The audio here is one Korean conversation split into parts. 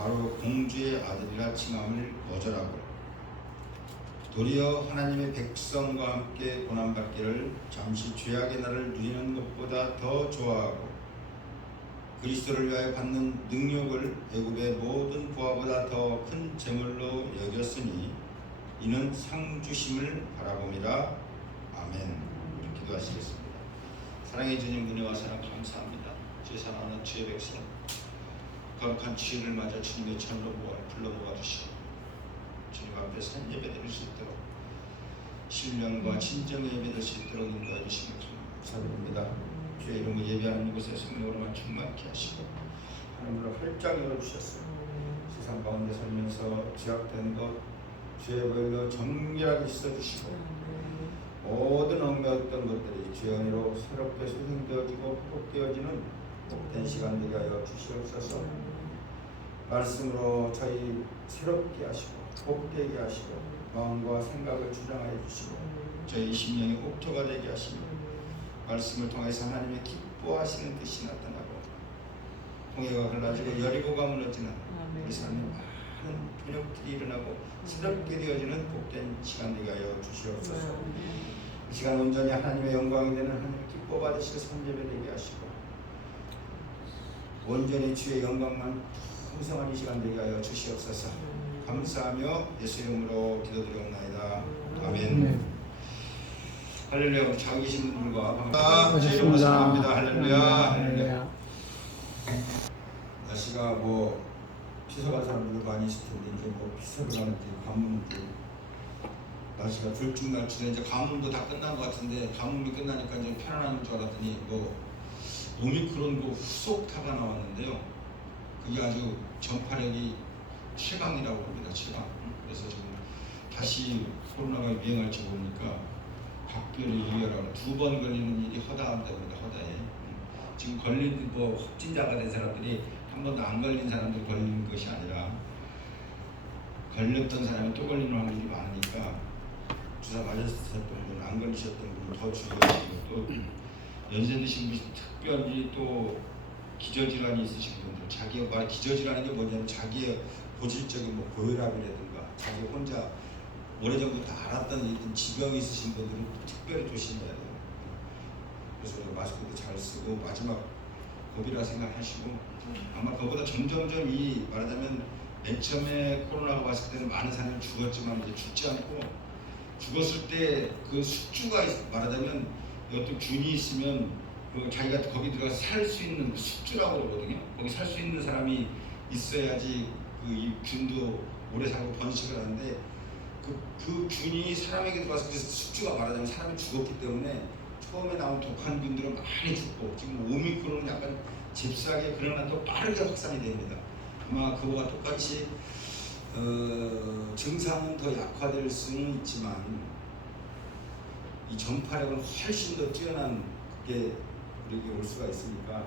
바로 공주의 아들이라 칭함을 거절하고 도리어 하나님의 백성과 함께 고난받기를 잠시 죄악의 날을 누리는 것보다 더 좋아하고 그리스도를 위하여 받는 능력을 애굽의 모든 부하보다 더 큰 재물로 여겼으니 이는 상 주심을 바라봄이라. 아멘. 우리 기도하시겠습니다. 사랑해 주님, 은혜와 사랑 감사합니다. 주의 사랑하는 주의 백성 거룩한 주일을 맞아 주님의 천으로 불러 모아주시고 주님 앞에 산 예배 드릴 수 있도록 신령과 진정의 예배 드릴 수 있도록 인도해 주시기 감사드립니다. 주의 이름으로 예배하는 이곳에 성령으로만 충만케 하시고 하늘으로 활짝 열어주셨어요. 세상 가운데 살면서 죄악된 것 주의 보혈로 정결하게 씻어주시고 모든 얽매였던 것들이 주의 은혜로 새롭게 소생되어지고 회복되어지는 복된 시간 되게 하여 주시옵소서. 말씀으로 저희 새롭게 하시고 복되게 하시고 마음과 생각을 주장하여 주시고 저희 심령의 옥토가 되게 하시며 말씀을 통해서 하나님의 기뻐하시는 뜻이 나타나고 홍해가 갈라지고 여리고가 무너지는 우리 삶에 많은 번역들이 일어나고 새롭게 되어지는 복된 시간 되게 하여 주시옵소서. 이 시간 온전히 하나님의 영광이 되는 하나님의 기뻐 받으시고 선제배 되게 하시고 온전히 주의 영광만 풍성한 이 시간 되게 하여 주시옵소서. 감사하며 예수 이름으로 기도드리옵나이다. 아멘. 할렐루야. 자고 계신 분들과 반갑습니다. 주 이름으로 사랑합니다. 할렐루야. 할렐루야. 날씨가 뭐 피서 간 사람들도 많이 있을 텐데 이제 뭐 피서를 가는지 가뭄도 날씨가 들쭉날쭉해. 이제 가뭄도 다 끝난 것 같은데 가뭄이 끝나니까 이제 편안한 줄 알았더니 뭐 오미크론 그 후속타가 나왔는데요. 그게 아주 전파력이 최강이라고 합니다. 최강. 그래서 지금 다시 코로나가 유행할지 모르니까 각별히 유의하라고 2번 걸리는 일이 허다합니다. 허다해. 지금 걸린 뭐 확진자가 된 사람들이 한 번도 안 걸린 사람들 걸리는 것이 아니라 걸렸던 사람이 또 걸리는 확률이 많으니까 주사 맞으셨던 분, 안 걸리셨던 분은 더 주의하시고 또 연세 드신 분이 특별히 또 기저질환이 있으신 분들, 자기의 말 기저질환이 게 뭐냐면 자기의 고질적인 뭐 고혈압이라든가 자기 혼자 오래전부터 알았던 지병이 있으신 분들은 특별히 조심해야 돼요. 그래서 마스크도 잘 쓰고 마지막 고비라 생각하시고 아마 그거보다 점점점 이 말하자면 맨 처음에 코로나가 왔을 때는 많은 사람이 죽었지만 이제 죽지 않고 죽었을 때 그 숙주가 말하자면 어떤 균이 있으면 자기가 거기 들어가서 살 수 있는 숙주라고 그러거든요. 거기 살 수 있는 사람이 있어야지 이 균도 오래 살고 번식을 하는데 그 균이 사람에게 들어가서 그래서 숙주가 말하자면 사람이 죽었기 때문에 처음에 나온 독한 균들은 많이 죽고 지금 오미크론은 약간 잽싸게 그러나 또 빠르게 확산이 됩니다. 아마 그거와 똑같이 증상은 더 약화될 수는 있지만 이 전파력은 훨씬 더 뛰어난 게 우리에게 올 수가 있으니까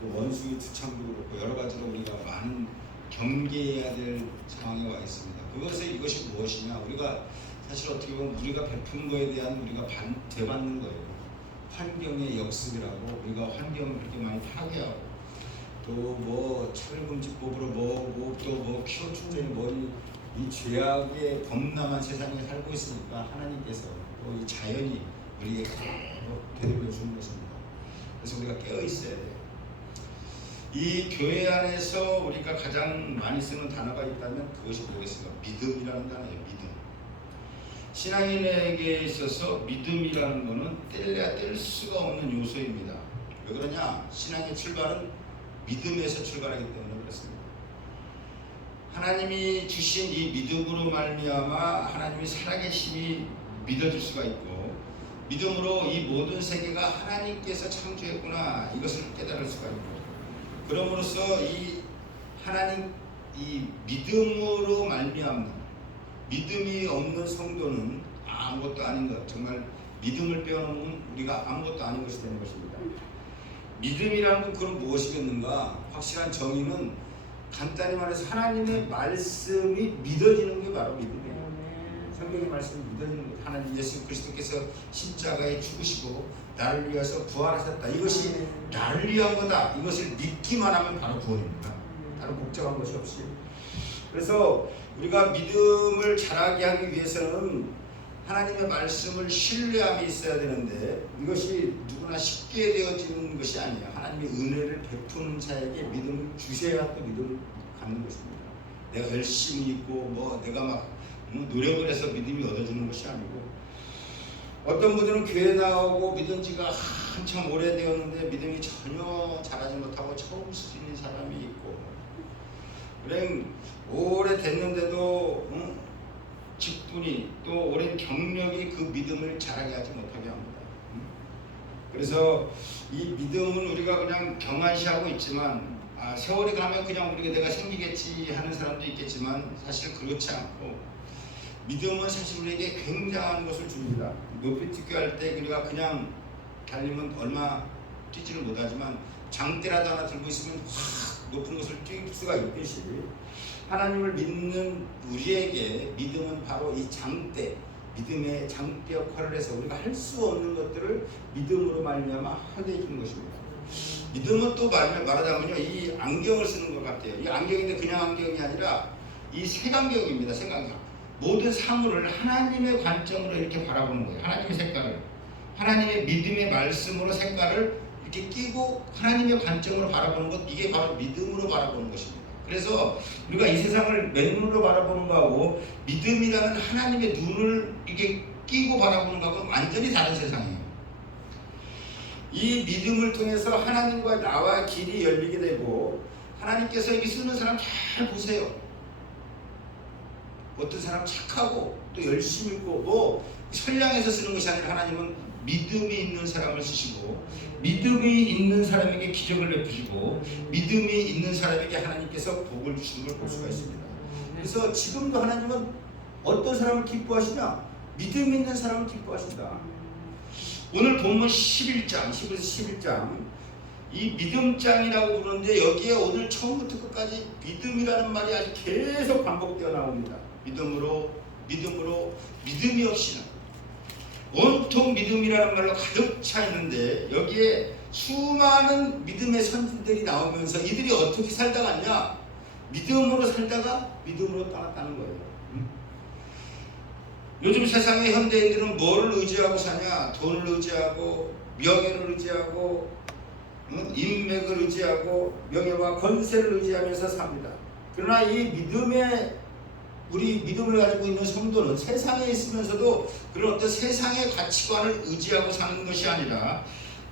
그 원숭이 투창도 그렇고 여러 가지로 우리가 많은 경계해야 될 상황에 와 있습니다. 이것이 무엇이냐? 우리가 사실 어떻게 보면 우리가 베푼 거에 대한 우리가 되받는 거예요. 환경의 역습이라고 우리가 환경을 그렇게 많이 파괴하고 또 뭐 차별금지법으로 뭐 키워충전이 이 죄악의 범람한 세상에 살고 있으니까 하나님께서 또 이 자연이 우리에게 되돌려 주는 것입니다. 그래서 우리가 깨어 있어야 돼요. 이 교회 안에서 우리가 가장 많이 쓰는 단어가 있다면 그것이 뭐겠습니까? 믿음이라는 단어예요. 믿음. 신앙인에게 있어서 믿음이라는 것은 뗄래야 뗄 수가 없는 요소입니다. 왜 그러냐? 신앙의 출발은 믿음에서 출발하기 때문에 그렇습니다. 하나님이 주신 이 믿음으로 말미암아 하나님이 살아계심이 믿어질 수가 있고 믿음으로 이 모든 세계가 하나님께서 창조했구나 이것을 깨달을 수가 있고 그럼으로써 이 하나님 이 믿음으로 말미암는 믿음이 없는 성도는 아무것도 아닌 것 정말 믿음을 빼어놓으면 우리가 아무것도 아닌 것이 되는 것입니다. 믿음이라는 건 그럼 무엇이겠는가? 확실한 정의는 간단히 말해서 하나님의 말씀이 믿어지는 게 바로 믿음이에요. 성경의 말씀이 믿어지는 것. 하나님 예수 그리스도께서 십자가에 죽으시고 나를 위해서 부활하셨다. 이것이 나를 위한 거다. 이것을 믿기만 하면 바로 구원입니다. 다른 복잡한 것이 없이. 그래서 우리가 믿음을 자라게 하기 위해서는 하나님의 말씀을 신뢰함이 있어야 되는데 이것이 누구나 쉽게 되어지는 것이 아니에요. 하나님의 은혜를 베푸는 자에게 믿음을 주셔야 또 믿음을 갖는 것입니다. 내가 열심히 있고 내가 막 노력을 해서 믿음이 얻어지는 것이 아니고, 어떤 분들은 교회 나오고 믿은 지가 한참 오래되었는데 믿음이 전혀 자라지 못하고 처음 쓰는 사람이 있고, 그냥 오래됐는데도 직분이 또 오랜 경력이 그 믿음을 자라게 하지 못하게 합니다. 그래서 이 믿음은 우리가 그냥 경안시하고 있지만 세월이 가면 그냥 내가 생기겠지 하는 사람도 있겠지만 사실 그렇지 않고, 믿음은 사실 우리에게 굉장한 것을 줍니다. 높이 뛰기 할 때 우리가 그냥 달리면 얼마 뛰지를 못하지만 장대라도 하나 들고 있으면 확 높은 것을 뛸 수가 있듯이, 하나님을 믿는 우리에게 믿음은 바로 이 장대, 믿음의 장대 역할을 해서 우리가 할 수 없는 것들을 믿음으로 말미암아 하게 해주는 것입니다. 믿음은 또 말하자면요, 이 안경을 쓰는 것 같아요. 이 안경인데 그냥 안경이 아니라 이 색안경입니다. 색안경. 모든 사물을 하나님의 관점으로 이렇게 바라보는 거예요. 하나님의 색깔을, 하나님의 믿음의 말씀으로 색깔을 이렇게 끼고 하나님의 관점으로 바라보는 것, 이게 바로 믿음으로 바라보는 것입니다. 그래서 우리가 이 세상을 맨눈으로 바라보는 거하고 믿음이라는 하나님의 눈을 이렇게 끼고 바라보는 거하고는 완전히 다른 세상이에요. 이 믿음을 통해서 하나님과 나와 길이 열리게 되고, 하나님께서 여기 쓰는 사람 잘 보세요. 어떤 사람 착하고 또 열심히 있고 선량해서 쓰는 것이 아니라 하나님은 믿음이 있는 사람을 쓰시고, 믿음이 있는 사람에게 기적을 베푸시고, 믿음이 있는 사람에게 하나님께서 복을 주시는 걸 볼 수가 있습니다. 그래서 지금도 하나님은 어떤 사람을 기뻐하시냐? 믿음 있는 사람을 기뻐하신다. 오늘 본문 11장, 10에서 11장, 이 믿음장이라고 부르는데 여기에 오늘 처음부터 끝까지 믿음이라는 말이 아주 계속 반복되어 나옵니다. 믿음으로, 믿음이 없이는, 온통 믿음이라는 말로 가득 차 있는데 여기에 수많은 믿음의 선진들이 나오면서 이들이 어떻게 살다 갔냐? 믿음으로 살다가 믿음으로 떠났다는 거예요. 요즘 세상의 현대인들은 뭐를 의지하고 사냐? 돈을 의지하고, 명예를 의지하고, 인맥을 의지하고, 명예와 권세를 의지하면서 삽니다. 그러나 이 우리 믿음을 가지고 있는 성도는 세상에 있으면서도 그런 어떤 세상의 가치관을 의지하고 사는 것이 아니라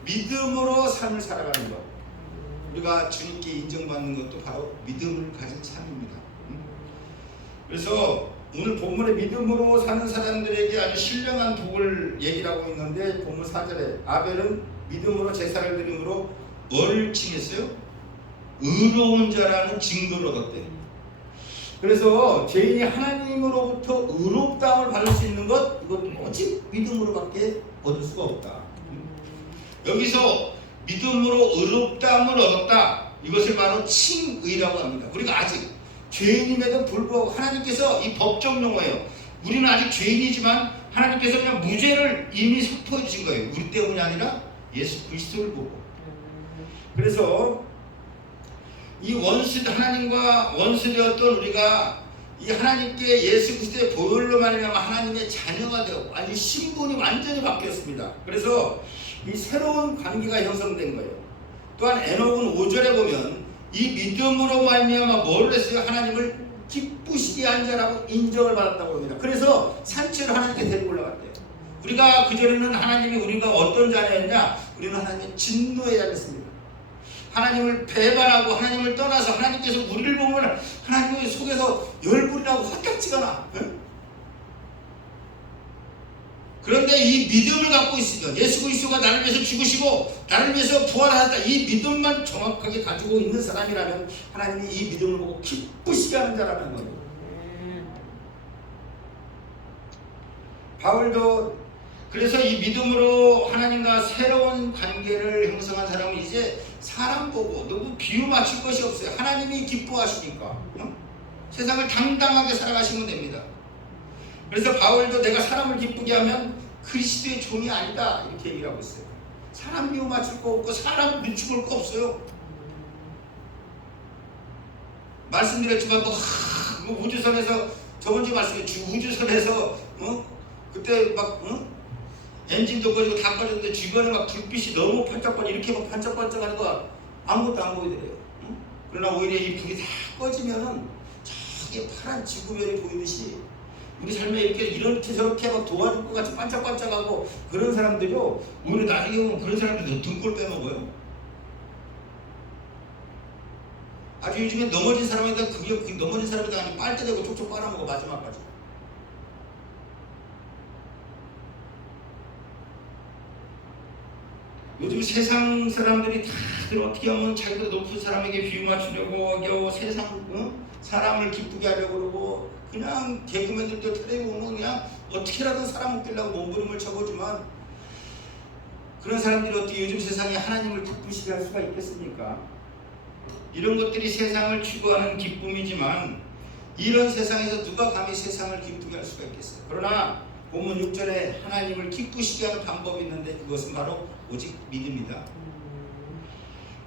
믿음으로 삶을 살아가는 것, 우리가 주님께 인정받는 것도 바로 믿음을 가진 삶입니다. 그래서 오늘 본문의 믿음으로 사는 사람들에게 아주 신령한 복을 얘기를 하고 있는데, 본문 4절에 아벨은 믿음으로 제사를 드림으로 뭘 칭했어요? 의로운 자라는 증거를 얻었대요. 그래서 죄인이 하나님으로부터 의롭다함을 받을 수 있는 것, 이것도 오직 믿음으로밖에 얻을 수가 없다. 여기서 믿음으로 의롭다함을 얻었다, 이것을 바로 칭의라고 합니다. 우리가 아직 죄인임에도 불구하고 하나님께서, 이 법적 용어예요. 우리는 아직 죄인이지만 하나님께서 그냥 무죄를 이미 선포해 주신 거예요. 우리 때문이 아니라 예수 그리스도를 보고. 그래서 이 하나님과 원수되었던 우리가 이 하나님께 예수 그리스도의 보혈로 말미암아 하나님의 자녀가 되고 아니 신분이 완전히 바뀌었습니다. 그래서 이 새로운 관계가 형성된 거예요. 또한 에녹은 5절에 보면 이 믿음으로 말미암아 뭘 했어요? 하나님을 기쁘시게 한 자라고 인정을 받았다고 합니다. 그래서 산채로 하나님께 데리고 올라갔대요. 우리가 그전에는 하나님이 우리가 어떤 자녀였냐? 우리는 하나님의 진노의 자녀였습니다. 하나님을 배반하고 하나님을 떠나서 하나님께서 우리를 보면 하나님의 속에서 열불이 나고 화딱지가 나. 그런데 이 믿음을 갖고 있으면 예수 그리스도가 나를 위해서 죽으시고 나를 위해서 부활하셨다, 이 믿음만 정확하게 가지고 있는 사람이라면 하나님이 이 믿음을 보고 기쁘시게 하는 자라는 거예요. 바울도 그래서 이 믿음으로 하나님과 새로운 관계를 형성한 사람은 이제 사람 보고 너무 비유 맞출 것이 없어요. 하나님이 기뻐하시니까 세상을 당당하게 살아가시면 됩니다. 그래서 바울도 내가 사람을 기쁘게 하면 그리스도의 종이 아니다, 이렇게 얘기를 하고 있어요. 사람 비유 맞출 거 없고 사람 눈치 볼 거 없어요. 말씀드렸지만 뭐 우주선에서 저번 주에 말씀해 우주선에서 그때 막 엔진도 꺼지고 다 꺼졌는데 주변에 막 불빛이 너무 반짝반짝 이렇게 막 반짝반짝하는 거 아무것도 안 보이더래요. 그러나 오히려 이 불이 다 꺼지면은 저기 파란 지구별이 보이듯이 우리 삶에 이렇게 저렇게 막 도와줄 것 같이 반짝반짝하고 그런 사람들이요 오히려 나중에 보면 그런 사람들도 등골 빼먹어요. 아주 요즘에 넘어진 사람에다 그게 넘어진 사람에다 아니 빨대대고 촉촉 빨아먹어 마지막까지. 요즘 세상 사람들이 다들 어떻게 하면 자기보다 높은 사람에게 비유 맞추려고 세상 사람을 기쁘게 하려고 그러고 그냥 개그맨들도 텔레비 보면 그냥 어떻게라도 사람 웃기려고 몸부림을 쳐보지만 그런 사람들이 어떻게 요즘 세상에 하나님을 기쁘시게 할 수가 있겠습니까? 이런 것들이 세상을 추구하는 기쁨이지만 이런 세상에서 누가 감히 세상을 기쁘게 할 수가 있겠어요? 그러나 본문 6절에 하나님을 기쁘시게 하는 방법이 있는데 그것은 바로 오직 믿음이다.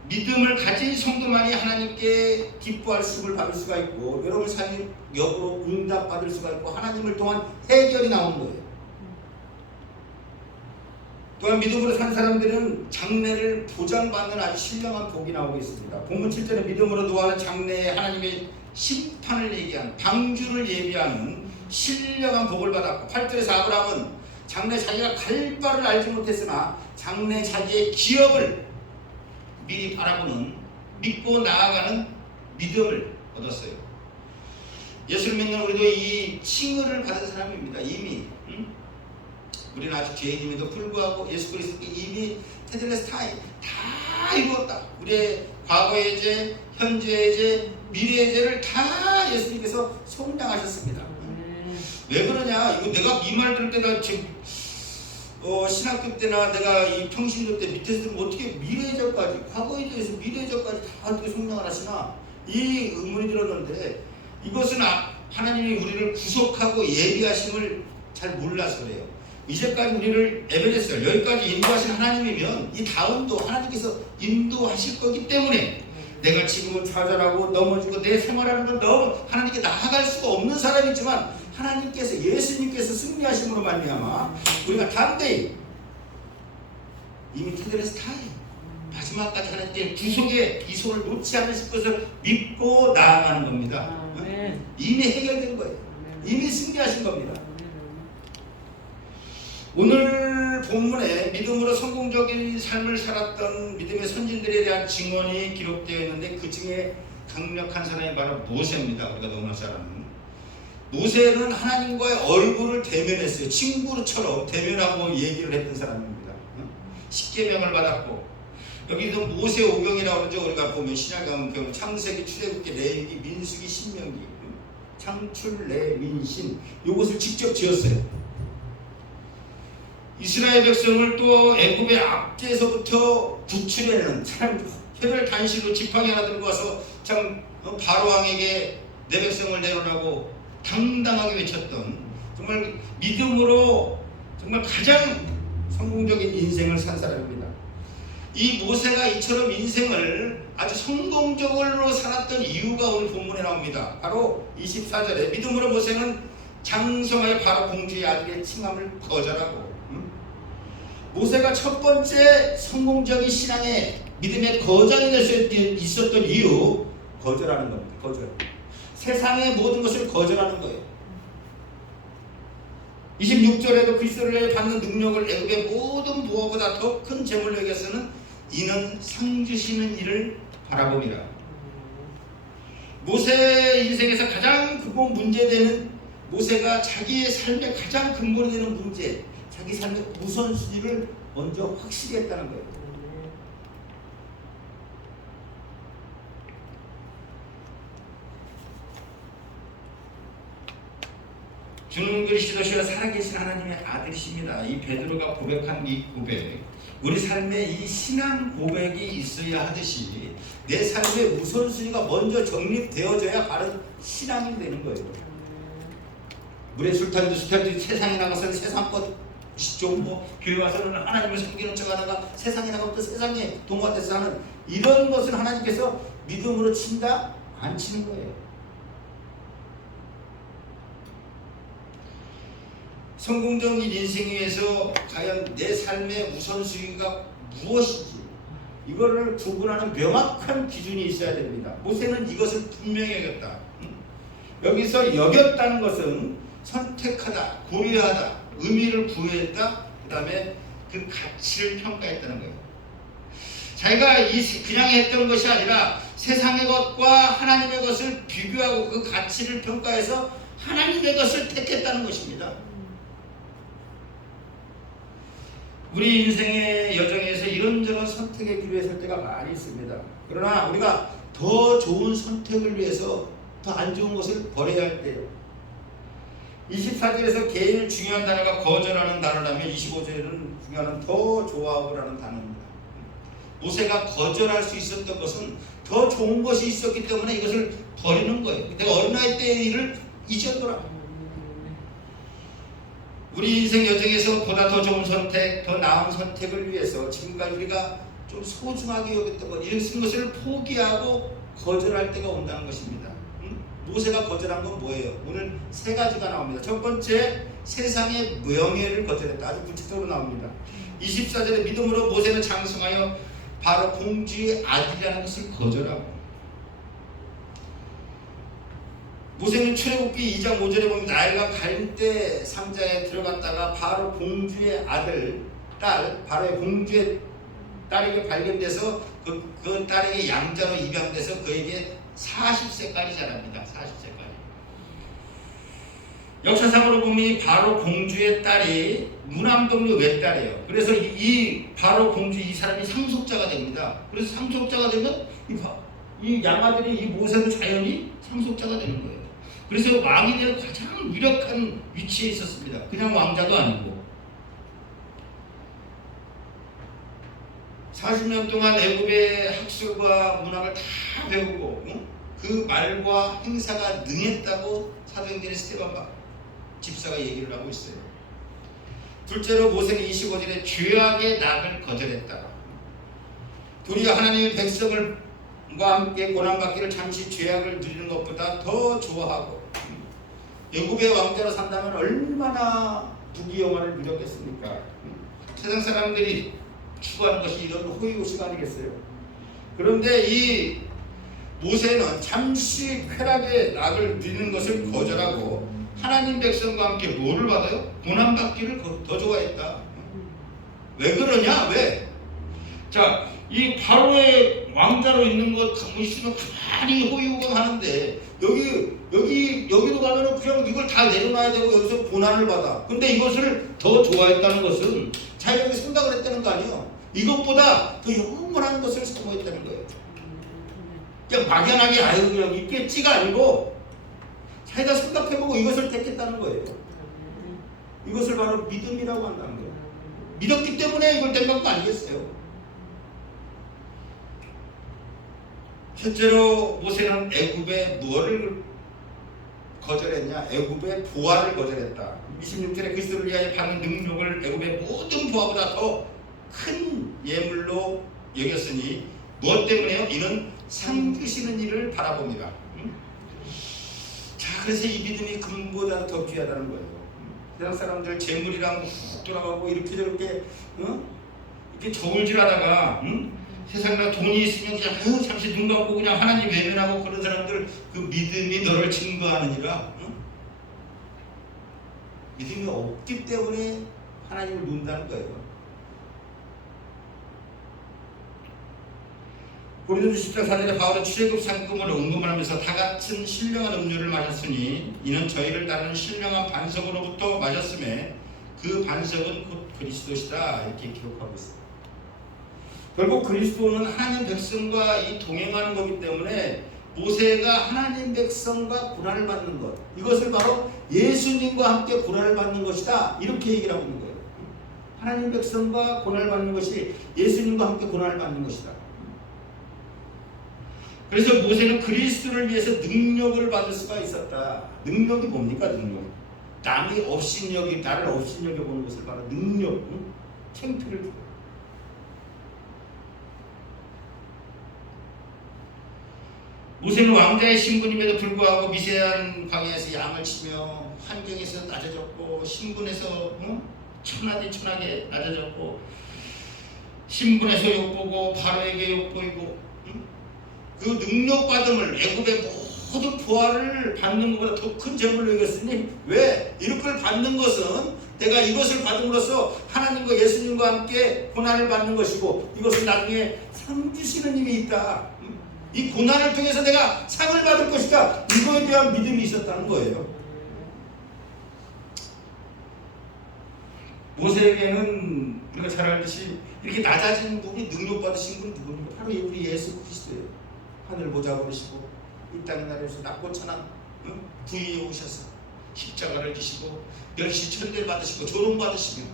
믿음을 가진 성도만이 하나님께 기뻐할 수를 받을 수가 있고 여러분 삶이 역으로 응답받을 수가 있고 하나님을 통한 해결이 나오는 거예요. 또한 믿음으로 산 사람들은 장래를 보장받는 아주 신령한 복이 나오고 있습니다. 본문 7절에 믿음으로 노아는 장래에 하나님의 심판을 얘기하는 방주를 예비하는 신령한 복을 받았고 8절에서 아브라함은 장래 자기가 갈 바를 알지 못했으나 장래 자기의 기업을 미리 바라보는 믿고 나아가는 믿음을 얻었어요. 예수를 믿는 우리도 이 칭의를 받은 사람입니다. 이미 우리는 아직 죄인임에도 불구하고 예수 그리스도께 이미 테텔레스타이 다 이루었다. 우리의 과거의 죄, 현재의 죄, 미래의 죄를 다 예수님께서 속량하셨습니다. 왜 그러냐? 이거 내가 이 말 들을 때나 지금 신학교 때나 내가 이 평신도 때 밑에서 들으면 어떻게 미래의 죄까지, 과거에 대해서 미래의 죄까지 다 어떻게 속량을 하시나? 이 의문이 들었는데 이것은 하나님이 우리를 구속하고 예비하심을 잘 몰라서 그래요. 이제까지 우리를 에베레스트 여기까지 인도하신 하나님이면 이 다음도 하나님께서 인도하실 거기 때문에 내가 지금은 좌절하고 넘어지고 내 생활하는 건 너무 하나님께 나아갈 수가 없는 사람이지만 하나님께서 예수님께서 승리하심으로 말미암아 우리가 담대히 이미 테텔레스타이 마지막까지 하나님께 구속의 이 손을 놓지 않으실 것을 믿고 나아가는 겁니다. 이미 해결된 거예요. 이미 승리하신 겁니다. 오늘 본문에 믿음으로 성공적인 삶을 살았던 믿음의 선진들에 대한 증언이 기록되어 있는데 그 중에 강력한 사람이 바로 모세입니다. 우리가 너무나 잘 아는 모세는 하나님과의 얼굴을 대면했어요. 친구처럼 대면하고 얘기를 했던 사람입니다. 십계명을 받았고 여기도 모세 오경이라고 그러죠. 우리가 보면 신약성경 창세기, 출애굽기, 레위기, 민수기, 신명기, 창출, 레, 민, 신 이것을 직접 지었어요. 이스라엘 백성을 또 애굽의 압제에서부터 구출해내는 참 혈을 단시로 지팡이 하나 들고 와서 참 바로 왕에게 내 백성을 내놓으라고 당당하게 외쳤던 정말 믿음으로 정말 가장 성공적인 인생을 산 사람입니다. 이 모세가 이처럼 인생을 아주 성공적으로 살았던 이유가 오늘 본문에 나옵니다. 바로 24절에 믿음으로 모세는 장성하여 바로 공주의 아들의 칭함을 거절하고 모세가 첫 번째 성공적인 신앙의 믿음의 거장이 될 수 있었던 이유 거절하는 겁니다. 거절. 세상의 모든 것을 거절하는 거예요. 26절에도 그리스도를 받는 능력을 애굽의 모든 부하보다 더 큰 재물로 여겨서는 이는 상 주시는 이를 바라봅니다. 모세 인생에서 가장 크고 문제되는 모세가 자기의 삶의 가장 근본이 되는 문제 자기 삶의 우선순위를 먼저 확실히 했다는 거예요. 주는 그리스도시와 살아계신 하나님의 아들이십니다. 이 베드로가 고백한 이 고백, 우리 삶에 이 신앙 고백이 있어야 하듯이 내 삶의 우선순위가 먼저 정립되어져야 바른 신앙이 되는 거예요. 물에 술탄도 세상에 나가서는 세상 것 뭐 교회 와서는 하나님을 섬기는 척하다가 세상에 나가면 또 세상에 동화돼서 하는 이런 것을 하나님께서 믿음으로 친다? 안 치는 거예요. 성공적인 인생 위해서 과연 내 삶의 우선순위가 무엇인지 이거를 구분하는 명확한 기준이 있어야 됩니다. 모세는 이것을 분명히 여겼다. 여기서 여겼다는 것은 선택하다, 고려하다, 의미를 부여했다, 그 다음에 그 가치를 평가했다는 거예요. 자기가 그냥 했던 것이 아니라 세상의 것과 하나님의 것을 비교하고 그 가치를 평가해서 하나님의 것을 택했다는 것입니다. 우리 인생의 여정에서 이런저런 선택의 길에 설 때가 많이 있습니다. 그러나 우리가 더 좋은 선택을 위해서 더 안 좋은 것을 버려야 할 때요. 24절에서 제일 중요한 단어가 거절하는 단어라면 25절에는 중요한 더 좋아하고라는 단어입니다. 모세가 거절할 수 있었던 것은 더 좋은 것이 있었기 때문에 이것을 버리는 거예요. 내가 어린아이 때의 일을 잊었더라. 우리 인생 여정에서 보다 더 좋은 선택, 더 나은 선택을 위해서 지금까지 우리가 좀 소중하게 여겼던 것, 이런 것을 포기하고 거절할 때가 온다는 것입니다. 모세가 거절한 건 뭐예요? 오늘 세 가지가 나옵니다. 첫 번째, 세상의 명예를 거절했다. 아주 구체적으로 나옵니다. 24절에 믿음으로 모세는 장성하여 바로 공주의 아들이라는 것을 거절하고, 모세는 출애굽기 2장 5절에 보면 나일강 갈대 상자에 들어갔다가 바로 공주의 아들, 딸, 바로의 공주의 딸에게 발견돼서 그 딸에게 양자로 입양돼서 그에게 40세까지 자랍니다. 40세까지. 역사상으로 보면 바로 공주의 딸이 무남동료 외딸이에요. 그래서 이 바로 공주 이 사람이 상속자가 됩니다. 그래서 상속자가 되면 이 양아들이 이 모세도 자연히 상속자가 되는 거예요. 그래서 왕이 되는 가장 유력한 위치에 있었습니다. 그냥 왕자도 아니고. 40년 동안 애굽의 학술과 문학을 다 배우고 그 말과 행사가 능했다고 사도행전의 스데반 집사가 얘기를 하고 있어요. 둘째로 모세는 25절에 죄악의 낙을 거절했다. 도리어 하나님의 백성과 함께 고난받기를 잠시 죄악을 누리는 것보다 더 좋아하고, 애굽의 왕자로 산다면 얼마나 부귀영화를 누렸겠습니까? 세상 사람들이 추구하는 것이 이런 호의호식 아니겠어요? 그런데 이 모세는 잠시 쾌락의 낙을 누리는 것을 거절하고 하나님 백성과 함께 뭐를 받아요? 고난받기를 더 좋아했다. 왜 그러냐? 왜? 자, 이 바로의 왕자로 있는 것 가만히 있으면 가만히 호의호강하는데 여기로 가면은 그냥 이걸 다 내려놔야 되고 여기서 고난을 받아. 근데 이것을 더 좋아했다는 것은 자기가 생각을 했다는 거 아니에요. 이것보다 더 영원한 것을 사모했다는 거예요. 그냥 막연하게 아유 그냥 있겠지가 아니고 자기가 생각해보고 이것을 택했다는 거예요. 이것을 바로 믿음이라고 한다는 거예요. 믿었기 때문에 이걸 택한 거 아니겠어요? 실제로 모세는 애굽의 무엇을 거절했냐? 애굽의 부하를 거절했다. 26절에 그리스도를 위하여 받는 능력을 애굽의 모든 부하보다 더 큰 예물로 여겼으니 무엇 때문에요? 이는 상 드시는 일을 바라봅니다. 자, 그래서 이 믿음이 금보다 더 귀하다는 거예요. 세상 사람들 재물이랑 훅 돌아가고 이렇게 저렇게 이렇게 저울질하다가 세상에 돈이 있으면 그냥 잠시 눈 감고 그냥 하나님 외면하고 그런 사람들, 그 믿음이 너를 증거하느니라. 믿음이 없기 때문에 하나님을 묻는다는 거예요. 고린도서 10장 4절에 바울은 출애굽 상금을 언급하면서 다 같은 신령한 음료를 마셨으니 이는 저희를 따르는 신령한 반석으로부터 마셨음에 그 반석은 곧 그리스도시다, 이렇게 기록하고 있습니다. 결국 그리스도는 하나님 백성과 이 동행하는 거기 때문에 모세가 하나님 백성과 고난을 받는 것, 이것을 바로 예수님과 함께 고난을 받는 것이다, 이렇게 얘기를 하고 있는 거예요. 하나님 백성과 고난을 받는 것이 예수님과 함께 고난을 받는 것이다. 그래서 모세는 그리스도를 위해서 능력을 받을 수가 있었다. 능력이 뭡니까? 능력. 남이 업신여기, 나를 업신여겨보는 것을 바로 능력, 창피를 주고. 모세는 왕자의 신분임에도 불구하고 미세한 광야에서 양을 치며 환경에서 낮아졌고 신분에서 천하디 천하게 낮아졌고 신분에서 욕보고 바로에게 욕보이고 그 능력받음을 애굽의 모든 부활을 받는 것보다 더 큰 재물로 여겼으니 왜? 이렇게 받는 것은 내가 이것을 받음으로써 하나님과 예수님과 함께 고난을 받는 것이고 이것을 나중에 상 주시는 힘이 있다. 이 고난을 통해서 내가 상을 받을 것이다. 이거에 대한 믿음이 있었다는 거예요. 모세에게는 우리가 잘 알듯이 이렇게 낮아진 분이 능력받으신 분이 누굽니까? 바로 우리 예수 그리스도예요. 하늘 보좌 버리시고 이 땅의 나라에서 낮고 천한 부위에 오셔서 십자가를 지시고 멸시 천대를 받으시고 조롱 받으시며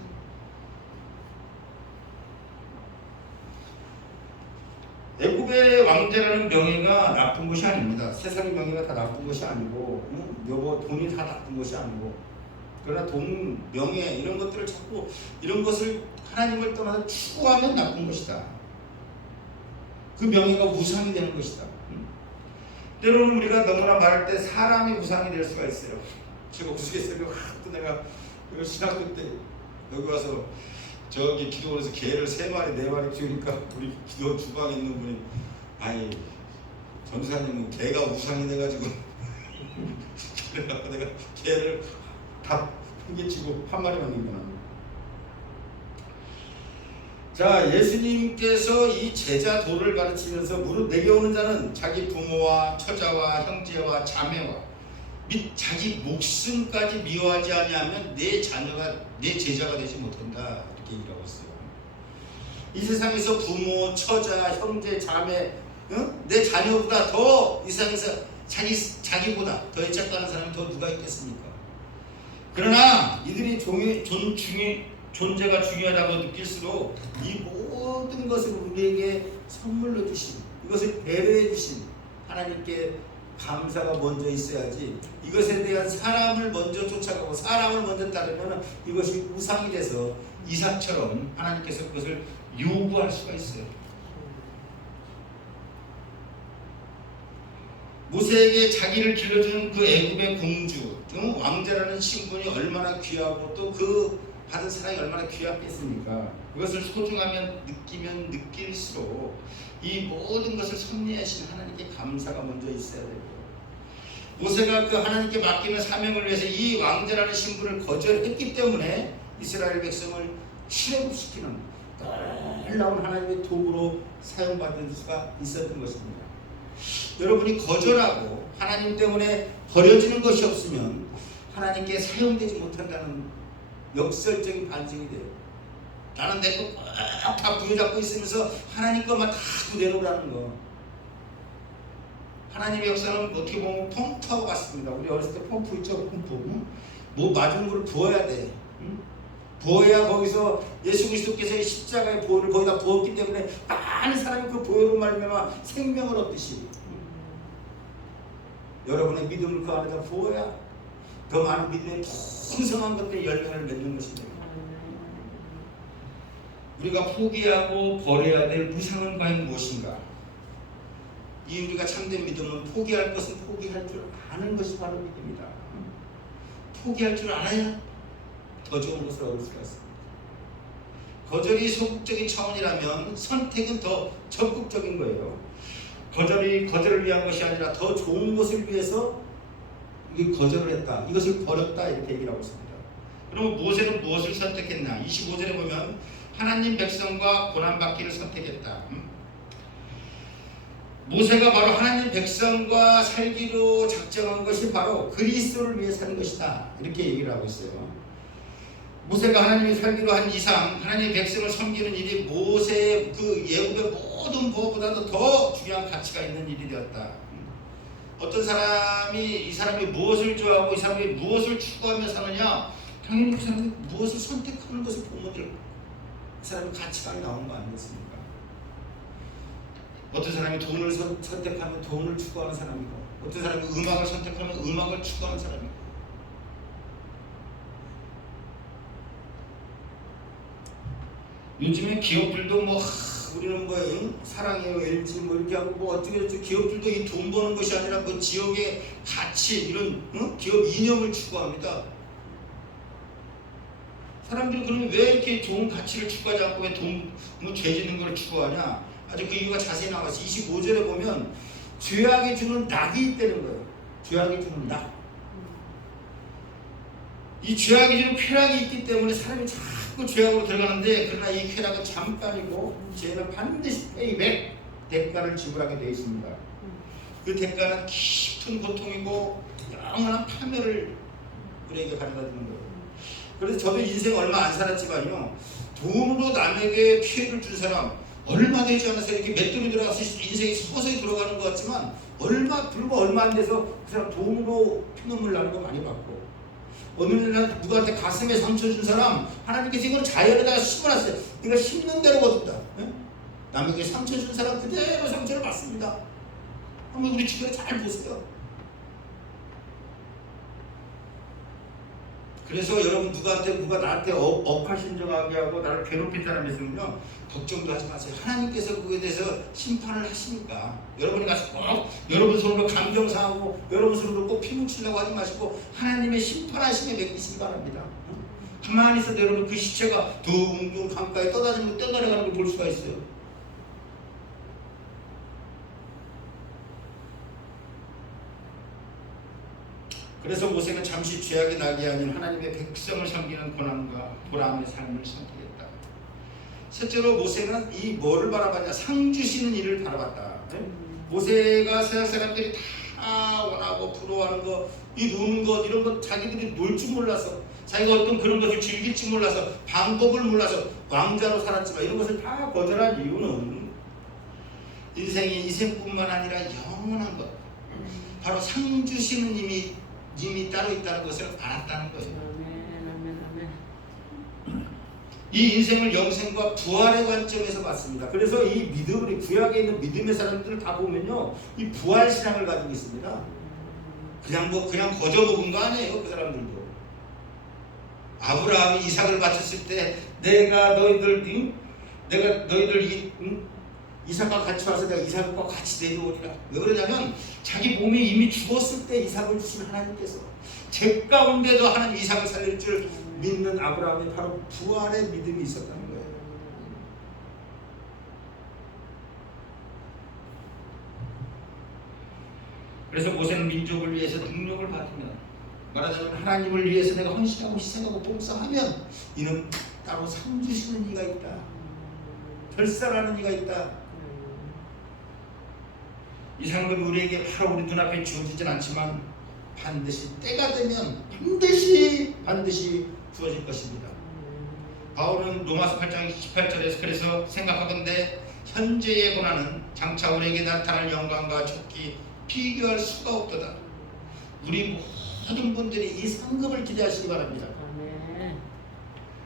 애굽의 왕자라는 명예가 나쁜 것이 아닙니다. 세상의 명예가 다 나쁜 것이 아니고 돈이 다 나쁜 것이 아니고 그러나 돈, 명예 이런 것들을 자꾸 이런 것을 하나님을 떠나서 추구하면 나쁜 것이다. 그 명예가 우상이 되는 것이다. 때로는 우리가 너무나 말할 때 사람이 우상이 될 수가 있어요. 제가 우스갯소리로 또 내가 신학교 때 여기 와서 저기 기도원에서 개를 3마리 4마리 키우니까 우리 기도 주방에 있는 분이 아니 전도사님은 개가 우상이 돼가지고 그래갖고 내가 개를 다 팽개치고 한 마리만 남겨놨는데 자 예수님께서 이 제자 도를 가르치면서 무릇 내게 오는 자는 자기 부모와 처자와 형제와 자매와 및 자기 목숨까지 미워하지 아니하면 내 자녀가 내 제자가 되지 못한다 이렇게 얘기하고 있어요. 이 세상에서 부모, 처자, 형제, 자매 내 자녀보다 더 이 세상에서 자기보다 더 애착하는 사람이 더 누가 있겠습니까? 그러나 이들이 존재가 중요하다고 느낄수록 이 모든 것을 우리에게 선물로 주신 이것을 배려해 주신 하나님께 감사가 먼저 있어야지 이것에 대한 사람을 먼저 쫓아가고 사람을 먼저 따르면 이것이 우상이 돼서 이삭처럼 하나님께서 그것을 요구할 수가 있어요. 모세에게 자기를 길러주는 그 애굽의 공주 왕자라는 신분이 얼마나 귀하고 또 그 받은 사랑이 얼마나 귀하겠습니까? 그것을 소중하면 느끼면 느낄수록 이 모든 것을 섭리하신 하나님께 감사가 먼저 있어야 되고 모세가 그 하나님께 맡기는 사명을 위해서 이 왕자라는 신분을 거절했기 때문에 이스라엘 백성을 실행시키는 놀라운 하나님의 도구로 사용받을 수가 있었던 것입니다. 여러분이 거절하고 하나님 때문에 버려지는 것이 없으면 하나님께 사용되지 못한다는 역설적인 반증이 돼요. 나는 내 거 다 부여잡고 있으면서 하나님 것만 다 내놓으라는 거. 하나님의 역사는 어떻게 보면 펌프하고 같습니다. 우리 어렸을 때 펌프 있죠? 펌프. 뭐 맞은 거를 부어야 돼. 부어야 거기서 예수 그리스도께서 십자가의 보혈을 거기다 부었기 때문에 많은 사람이 그 보혈로 말미암아 생명을 얻듯이 여러분의 믿음을 그 안에다 부어야 더 많은 믿음의 풍성한 것들의 열매를 맺는 것입니다. 우리가 포기하고 버려야 될 무상은 과연 무엇인가? 이 우리가 참된 믿음은 포기할 것은 포기할 줄 아는 것이 바로 믿음이다. 포기할 줄 알아야 더 좋은 것을 얻을 수가 있습니다. 거절이 소극적인 차원이라면 선택은 더 적극적인 거예요. 거절이 거절을 위한 것이 아니라 더 좋은 것을 위해서 이게 거절을 했다. 이것을 버렸다. 이렇게 얘기를 하고 있습니다. 그러면 모세는 무엇을 선택했나? 25절에 보면 하나님 백성과 고난받기를 선택했다. 모세가 바로 하나님 백성과 살기로 작정한 것이 바로 그리스도를 위해 사는 것이다. 이렇게 얘기를 하고 있어요. 모세가 하나님이 살기로 한 이상 하나님의 백성을 섬기는 일이 모세의 그 예후의 모든 것보다도 더 중요한 가치가 있는 일이 되었다. 어떤 사람이 이 사람이 무엇을 좋아하고 이 사람이 무엇을 추구하며 사느냐 당연히 그 사람이 무엇을 선택하는 것을 보면 그 사람의 가치관이 나오는 거 아니겠습니까? 어떤 사람이 돈을 선택하면 돈을 추구하는 사람이고 어떤 사람이 음악을 선택하면 음악을 추구하는 사람이고 요즘에 기업들도 뭐 우리는 뭐 사랑해요 LG 뭐 이렇게 하고 뭐 어떻게 기업들도 이 돈 버는 것이 아니라 그 지역의 가치 이런 기업 이념을 추구합니다. 사람들이 그러면 왜 이렇게 좋은 가치를 추구하지 않고 왜 돈 죄 짓는 걸 추구하냐? 아주 그 이유가 자세히 나와서 25절에 보면 죄악이 주는 낙이 있다는 거예요. 죄악이 주는 낙. 이 죄악이 주는 쾌락이 있기 때문에 사람이 자꾸 죄악으로 들어가는데, 그러나 이 쾌락은 잠깐이고 죄는 반드시 페이백, 대가를 지불하게 되어 있습니다. 그 대가는 깊은 고통이고 영원한 파멸을 우리에게 가져다 주는 거예요. 그래서 저도 인생 얼마 안 살았지만요, 돈으로 남에게 피해를 준 사람 얼마 되지 않아서 이렇게 맷돌이 들어가서 인생이 서서히 들어가는 것 같지만 불과 얼마 안 돼서 그 사람 돈으로 피눈물 나는 거 많이 봤고, 어느 날 누구한테 가슴에 상처 준 사람 하나님께서 이걸 자연에다가 심어놨어요. 네가 심는 대로 거둔다. 남에게 상처 준 사람 그대로 상처를 받습니다. 한번 우리 주변에 잘 보세요. 그래서 여러분 누가 나한테 억하심정하게 하고 나를 괴롭힌 사람이 있으면요, 걱정도 하지 마세요. 하나님께서 그거에 대해서 심판을 하시니까 여러분이 가서 꼭 여러분 손으로 감정 상하고 여러분 손으로 꼭 피 묻히려고 하지 마시고 하나님의 심판하심에 맡기시기 바랍니다. 가만히 있어도 여러분 그 시체가 둥둥 강가에 떠다니고 떠내려가는 걸 볼 수가 있어요. 그래서 모세는 잠시 죄악의 낙이 아닌 하나님의 백성을 섬기는 고난과 보람의 삶을 선택했다. 실제로 모세는 이 뭐를 바라봤냐? 상 주시는 일을 바라봤다. 모세가 세상 사람들이 다 원하고 부러워하는 거, 이 노는 것 이런 것 자기들이 놀 줄 몰라서, 자기가 어떤 그런 것을 즐길 줄 몰라서, 방법을 몰라서 왕자로 살았지만 이런 것을 다 거절한 이유는 인생이 이생뿐만 아니라 영원한 것, 바로 상 주시는 님이 따로 있다는 것을 알았다는 거예요. 이 인생을 영생과 부활의 관점에서 봤습니다. 그래서 이 믿음을, 구약에 있는 믿음의 사람들을 다 보면요, 이 부활 신앙을 가지고 있습니다. 그냥 거저 먹은 거 아니에요, 그 사람들도. 아브라함이 이삭을 바쳤을 때 내가 너희들 이삭과 같이 와서 내가 이삭과 같이 내려오리라. 왜 그러냐면 자기 몸이 이미 죽었을 때 이삭을 주신 하나님께서 제 가운데도 하나님 이삭을 살릴 줄 믿는 아브라함이 바로 부활의 믿음이 있었다는 거예요. 그래서 모세는 민족을 위해서 능력을 받으면, 말하자면 하나님을 위해서 내가 헌신하고 희생하고 봉사하면 이는 따로 상 주시는 이가 있다, 결산하는 이가 있다. 이 상급이 우리에게 바로 우리 눈앞에 주어지진 않지만 반드시 때가 되면 반드시 주어질 것입니다. 바울은 로마서 8장 18절에서 그래서 생각하건대 현재의 고난은 장차 우리에게 나타날 영광과 좋기 비교할 수가 없도다. 우리 모든 분들이 이 상급을 기대하시기 바랍니다.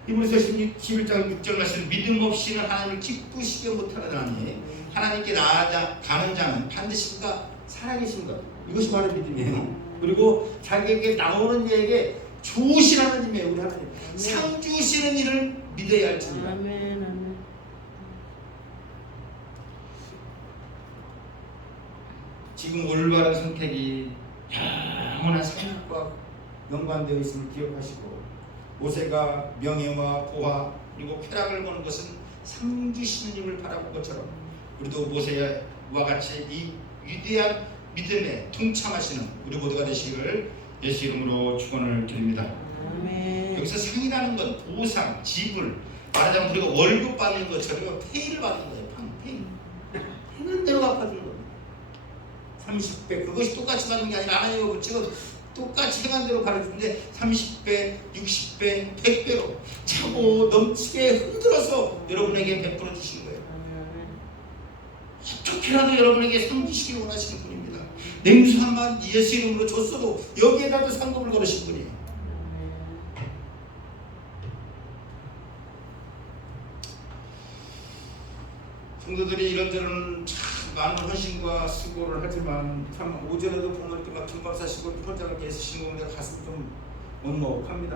히브리서 11장 6절 말씀, 믿음 없이는 하나님을 기쁘시게 못하느니 하나님께 가는 자는 반드시 그가 살아계신 것, 이것이 바로 믿음이에요. 그리고 자기에게 나오는 이에게 조신하는 힘이에요. 우리 하나님 상 주시는 일을 믿어야 할지니라. 아멘. 지금 올바른 선택이 영원한 상급과 연관되어 있음을 기억하시고, 모세가 명예와 보화 그리고 쾌락을 보는 것은 상 주시는 힘을 바라본 것처럼 우리도 모세와 같이 이 위대한 믿음에 동참하시는 우리 모두가 되시기를 예수 이름으로 축원을 드립니다. 아멘. 여기서 상이라는 건 보상, 지불, 말하자면 우리가 월급 받는 것처럼 페이를 받는 거예요. 페이. 하는 대로 갚아주는 겁니다. 30배, 그것이 똑같이 받는 게 아니라 하나님의 법칙은 똑같이 행한 대로 가르치는데 30배, 60배, 100배로 차고 넘치게 흔들어서 여러분에게 베풀어 주신 거예요. 어떻게라도 여러분에게 상 주시길 원하시는 분입니다. 냉수 한 번 예수 이름으로 줬어도 여기에다도 상급을 걸으신 분이에요. 성도들이 이런저런 참 많은 헌신과 수고를 하지만 참 오전에도 보면 이렇게 막 김박사 시고 혼자 이렇게 애쓰시는 거 보면 가슴이 좀 먹먹합니다.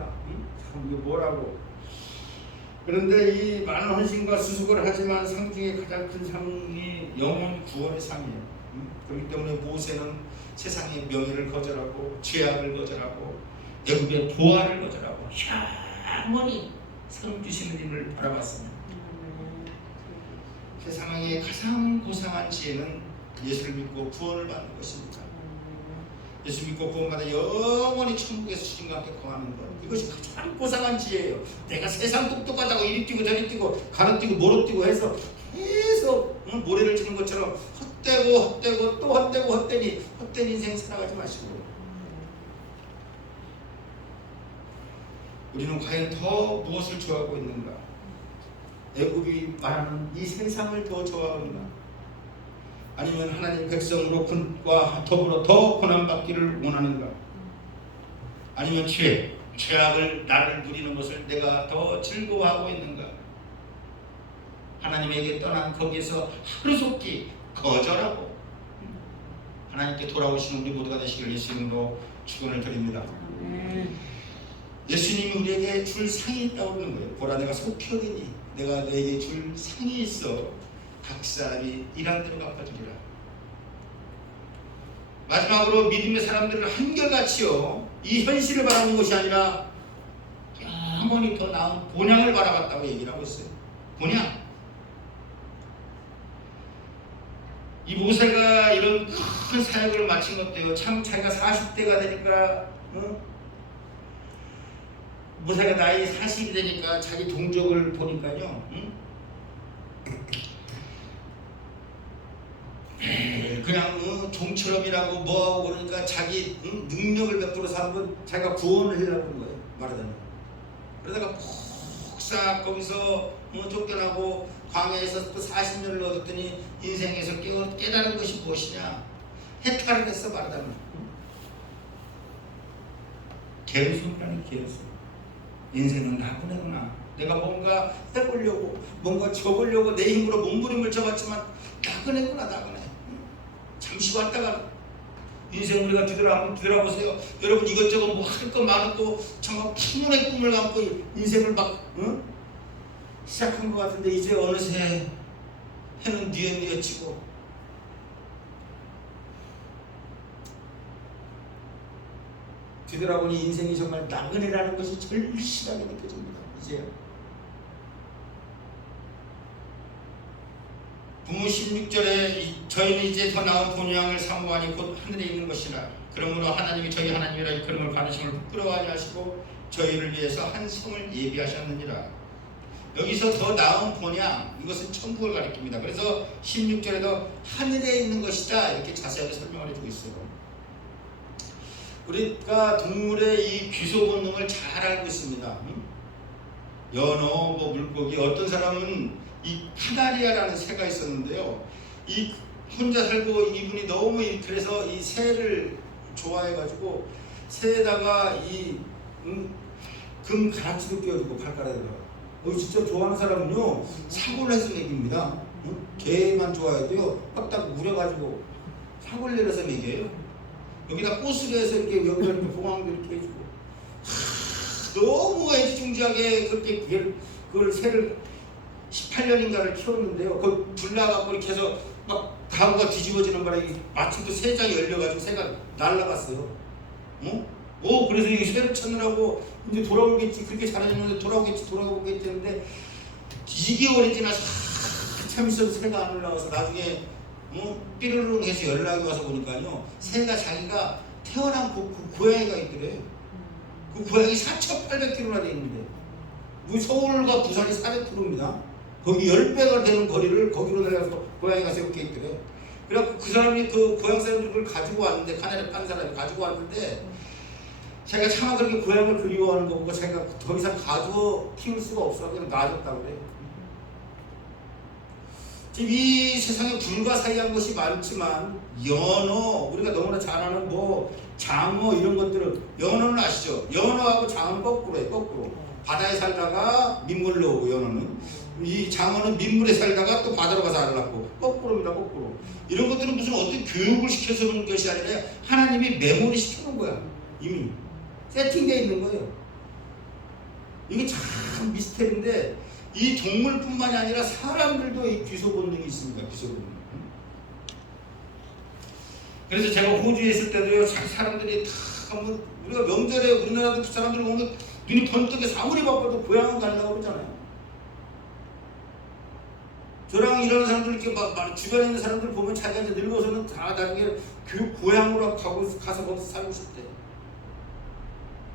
참 이게 뭐라고. 그런데 이 많은 헌신과 수속을 하지만 상 중에 가장 큰 상이 영혼 구원의 상이에요. 그렇기 때문에 모세는 세상의 명예를 거절하고 죄악을 거절하고 애굽의 보화를 거절하고 영원히 상 주시는 님을 바라봤습니다. 세상의 가장 고상한 지혜는 예수를 믿고 구원을 받는 것입니다. 예수 믿고 구원받아 영원히 천국에서 주님과 함께 거하는 것, 이것이 가장 고상한 지혜예요. 내가 세상 똑똑하다고 이리 뛰고 저리 뛰고 가로 뛰고 모로 뛰고 해서 계속 모래를 치는 것처럼 헛되고 또 헛되고 헛된 인생 살아가지 마시고, 우리는 과연 더 무엇을 좋아하고 있는가? 애굽이 말하는 이 세상을 더 좋아하는가? 아니면 하나님 백성으로 군과 더불어 더 고난받기를 원하는가? 아니면 죄악을 나를 누리는 것을 내가 더 즐거워하고 있는가? 하나님에게 떠난 거기에서 하루속히 거절하고 하나님께 돌아오시는 우리 모두가 되시기를 예수님으로 축원을 드립니다. 예수님이 우리에게 줄 상이 있다고 그러는 거예요. 보라, 내가 속히 얻으니 내가 너에게 줄 상이 있어 각 사람이 일한 대로 갚아주리라. 마지막으로 믿음의 사람들은 한결같이요, 이 현실을 바라는 것이 아니라 영원히 더 나은 본향을 바라봤다고 얘기를 하고 있어요. 본향. 이 모세가 이런 큰 사역을 마친 것도요, 참 자기가 40대가 되니까 모세가 나이 40이 되니까 자기 동족을 보니까요, 그냥 종처럼 일하고 뭐하고 그러니까 자기 능력을 베풀어서 한번 자기가 구원을 하려고 하는 거예요, 말하자면. 그러다가 폭삭 거기서 쫓겨나고 광야에서 또 40년을 얻었더니 인생에서 깨달은 것이 무엇이냐? 해탈을 했어, 말하자면. 개운성이라는 개운성. 인생은 나쁘구나. 내가 뭔가 해보려고, 뭔가 줘보려고 내 힘으로 몸부림을 쳐봤지만 나그네구나. 잠시 왔다가 인생 우리가 뒤돌아보세요. 여러분, 이것저것 뭐 할 것 많고 정말 풍문의 꿈을 감고 인생을 막 시작한 것 같은데 이제 어느새 해는 뉘엿뉘엿치고 뒤돌아보니 인생이 정말 나그네라는 것이 절실하게 느껴집니다. 이제요. 부모 16절에 저희는 이제 더 나은 본향을 사모하니 곧 하늘에 있는 것이라. 그러므로 하나님이 저희 하나님이라 이끌음을 받으심을 부끄러워하지 하시고 저희를 위해서 한 성을 예비하셨느니라. 여기서 더 나은 본향, 이것은 천국을 가리킵니다. 그래서 16절에도 하늘에 있는 것이다 이렇게 자세하게 설명을 해주고 있어요. 우리가 동물의 이 귀소 본능을 잘 알고 있습니다. 연어, 물고기, 어떤 사람은 이 카나리아라는 새가 있었는데요. 이 혼자 살고 이분이 너무 그래서 이 새를 좋아해가지고 새에다가 이 금 가락지도 끼워주고 발가락에다가. 진짜 좋아하는 사람은요 사골을 해서 먹입니다. 개만 좋아해도요 딱 무려가지고 사골 내려서 먹여요. 여기다 꽃을 해서 이렇게 여기다 이렇게 봉황도 이렇게 해주고. 너무 애지중지하게 그렇게 그걸 새를 18년인가를 키웠는데요. 그 불 나가고 이렇게 해서 막 가구가 뒤집어지는 바람에 마침 또 새장이 열려가지고 새가 날아갔어요. 그래서 이 새를 찾느라고 이제 돌아오겠지, 그렇게 잘해줬는데 돌아오겠지 했는데 2개월이 지나서 한참 있어도 새가 안 올라와서 나중에 삐르르 해서 연락이 와서 보니까요, 새가 자기가 태어난 그 고향이가 있더래. 그 고향이 4,800km나 돼 있는데, 우리 서울과 부산이 400km입니다. 거기 10배가 되는 거리를 거기로 내려가서 고향이가 세우게 있더래. 그래갖고 그 사람이 그 고향 사람들을 가지고 왔는데, 카나리아 판 사람이 가지고 왔는데, 자기가 차마 그렇게 고향을 그리워하는 거고 자기가 더 이상 가지고 키울 수가 없어서 그냥 놔줬다고 그래. 지금 이 세상에 불가사의한 것이 많지만 연어, 우리가 너무나 잘 아는 장어 이런 것들은, 연어는 아시죠? 연어하고 장어는 거꾸로예요. 거꾸로. 바다에 살다가 민물로 오고, 연어는 이 장어는 민물에 살다가 또 바다로 가서 알을 낳고, 거꾸로입니다. 거꾸로. 이런 것들은 무슨 어떤 교육을 시켜서 그런 것이 아니라 하나님이 메모리 시켜놓은 거야. 이미 세팅되어 있는 거예요. 이게 참 미스터리인데 이 동물뿐만이 아니라 사람들도 이 귀소 본능이 있습니다. 귀소 본능. 그래서 제가 호주에 있을 때도요, 사람들이 다 가면 우리가 명절에 우리나라도 사람들 오면 눈이 번뜩해서 아무리 바빠도 고향을 가려고 그러잖아요. 저랑 이런 사람들 이렇게 막 주변에 있는 사람들 보면 자기가 이제 늙어서는 다 나중에 그 고향으로 가서 거기서 살고 싶대.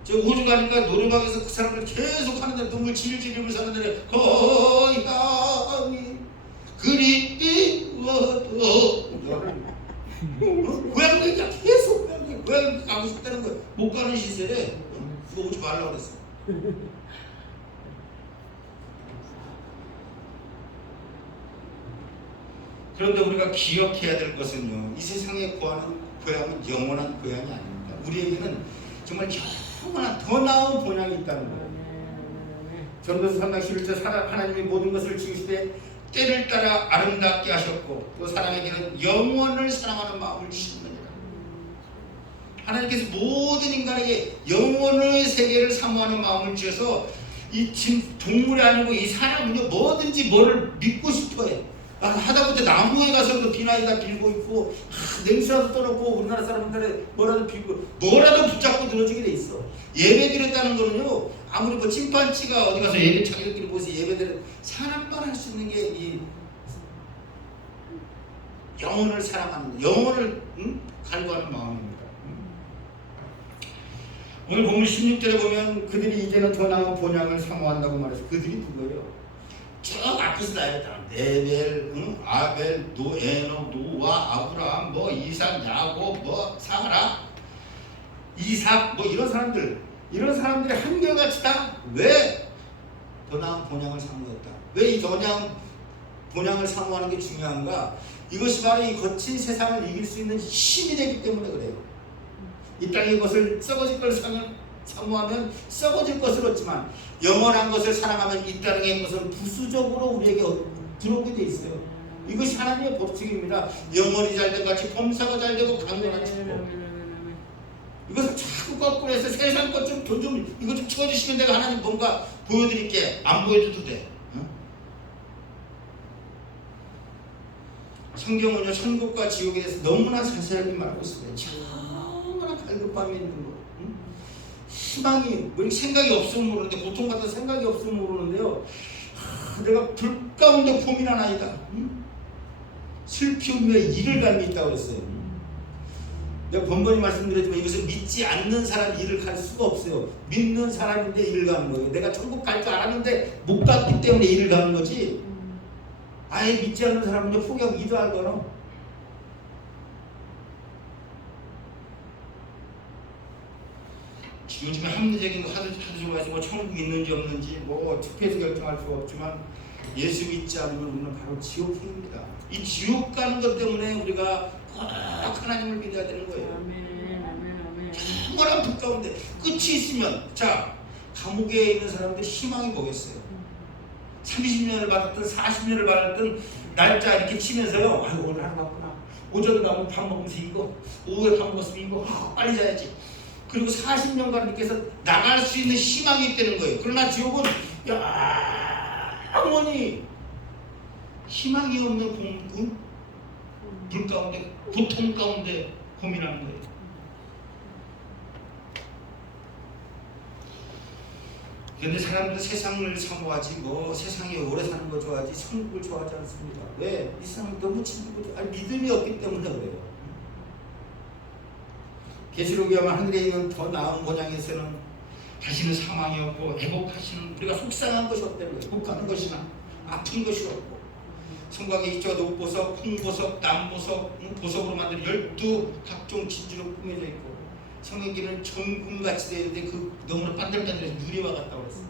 제가 호주 가니까 노래방에서 그 사람들 계속 하는데 눈물 질질 흘리면서 하는데 고향이 그리워도 고향 얘기가 계속 고향 가고 싶다는 거예요. 못 가는 시절에 그거 오지 말라고 그랬어. 그런데 우리가 기억해야 될 것은요, 이 세상에 구하는 고향은 영원한 고향이 아닙니다. 우리에게는 정말 영원한 더 나은 본향이 있다는 거예요. 전도서 3장 11절 하나님이 모든 것을 지으시되 때를 따라 아름답게 하셨고 또 사람에게는 영원을 사랑하는 마음을 주셨느니라. 하나님께서 모든 인간에게 영원의 세계를 사모하는 마음을 주셔서 이 동물이 아니고 이 사람은요, 뭐든지 뭐를 믿고 싶어해. 하다못해 나무에 가서도 비나이다 빌고 있고, 냉수라도 떠놓고 우리나라 사람들의 뭐라도 빌고 뭐라도 붙잡고 늘어지게 돼 있어. 예배 드렸다는 거는요, 아무리 뭐 침판치가 어디 가서 예배 자기들끼리 모여서 예배 드려, 사람만 할 수 있는 게 이 영혼을 사랑하는, 영혼을 갈구하는 마음입니다. 오늘 본문 16절에 보면 그들이 이제는 더 나은 본향을 사모한다고 말해서 그들이 누구예요? 쭉 앞에서 나열했다. 네벨, 아벨, 에녹, 노아, 아브라함, 뭐 이삭, 야곱, 뭐 사라, 이삭, 뭐 이런 사람들이 한결같이 다 왜 더 나은 본향을 사모했다? 왜 이 더 나은 본향을 사모하는 게 중요한가? 이것이 바로 이 거친 세상을 이길 수 있는 힘이 되기 때문에 그래요. 이 땅의 것을 썩어질 걸 사모하면 썩어질 것을 얻지만 영원한 것을 사랑하면 이 땅의 것은 부수적으로 우리에게 들어오게 돼 있어요. 이것이 하나님의 법칙입니다. 영원히 잘된 같이 범사가 잘되고 강건한 축복. 이것을 자꾸 거꾸로 해서 세상 것 좀 돈 좀 이거 좀 치워주시면 내가 하나님 뭔가 보여드릴게. 안 보여줘도 돼. 응? 성경은요, 천국과 지옥에 대해서 너무나 자세하게 말하고 있습니다. 너무나 갈급함이 있는 거. 희망이, 뭐 생각이 없으면 모르는데, 고통받아서 생각이 없으면 모르는데요, 내가 불 가운데 고민하나이다. 슬피 울며 이를 갈미 있다고 그랬어요. 내가 번번이 말씀드렸지만 이것을 믿지 않는 사람 이를 갈 수가 없어요. 믿는 사람인데 이를 가는 거예요. 내가 천국 갈 줄 알았는데 못 갔기 때문에 이를 가는 거지. 아예 믿지 않는 사람은요, 포기하고 이도 알거나. 요즘에 합리적인 거 하도 좋아해서 뭐 천국 있는지 없는지 뭐 투표해서 결정할 수가 없지만 예수 믿지 않으면 우리는 바로 지옥행입니다. 이 지옥 가는 것 때문에 우리가 꼭 하나님을 믿어야 되는 거예요. 영원한 불 가운데 끝이 있으면, 자, 감옥에 있는 사람들 희망이 뭐겠어요? 30년을 받았든 40년을 받았든 날짜 이렇게 치면서요, 아이고 오늘 하루 갔구나, 오전 가면 밥 먹으면서 이거, 오후에 밥 먹었으면 이거, 빨리 자야지. 그리고 40년간 이렇게 해서 나갈 수 있는 희망이 있다는 거예요. 그러나 지옥은 영원히 희망이 없는 불 가운데, 고통 가운데 고민하는 거예요. 그런데 사람들은 세상을 사모하지, 뭐 세상에 오래 사는 거 좋아하지 천국을 좋아하지 않습니다. 왜? 이 세상은 너무 친구고 믿음이 없기 때문에 그래요. 계시록에 보면 하늘에 있는 더 나은 본향에서는 다시는 사망이 없고 애곡하시는, 우리가 속상한 것이 없다는 거예요. 곡하는 것이나 아픈 것이 없고, 성곽에 있죠. 녹보석, 홍보석, 남보석, 보석으로 만든 12 각종 진주로 꾸며져 있고, 성경기는 정금같이 되어 있는데 그 너무나 반들반들해서 누리와 같다고 했어요.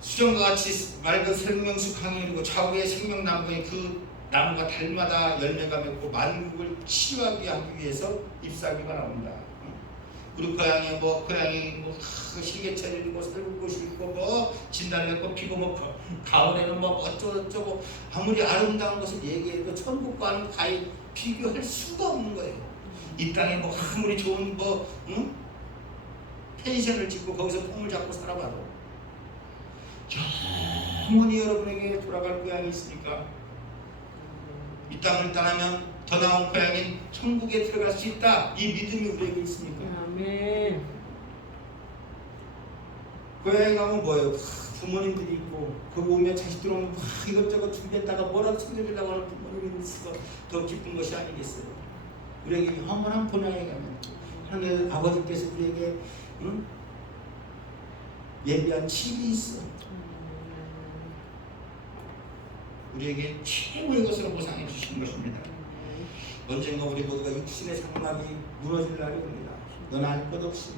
수정과 같이 맑은 생명수 강이 흐르고 좌우에 생명나무에 그 나무가 달마다 열매가 맺고 만국을 치유하게 하기 위해서 잎사귀가 나온다. 우리 고향에 시계철이고 살구꽃이 있고 뭐 진달래꽃 피고 뭐 가을에는 뭐 어쩌고저쩌고 아무리 아름다운 것을 얘기해도 천국과는 가히 비교할 수가 없는 거예요. 이 땅에 뭐 아무리 좋은 펜션을 짓고 거기서 폼을 잡고 살아봐도 영원히 여러분에게 돌아갈 고향이 있으니까 이 땅을 떠나면 더 나은 고향인 천국에 들어갈 수 있다. 이 믿음이 우리에게 있으니까. 아멘. 고향에 가면 뭐예요? 부모님들이 있고 거기 오면 자식들 오면 이것저것 준비했다가 뭐라도 챙겨주려고 하는 부모님이 있어서 더 기쁜 것이 아니겠어요. 우리에게 영원한 본향에 가면 하늘 아버지께서 우리에게 예비한 집이 있어. 우리에게 최고의 것으로 보상해 주신 것입니다. 언젠가 우리 모두가 육신의 장막이 무너질 날이 옵니다. 넌 알 것 없이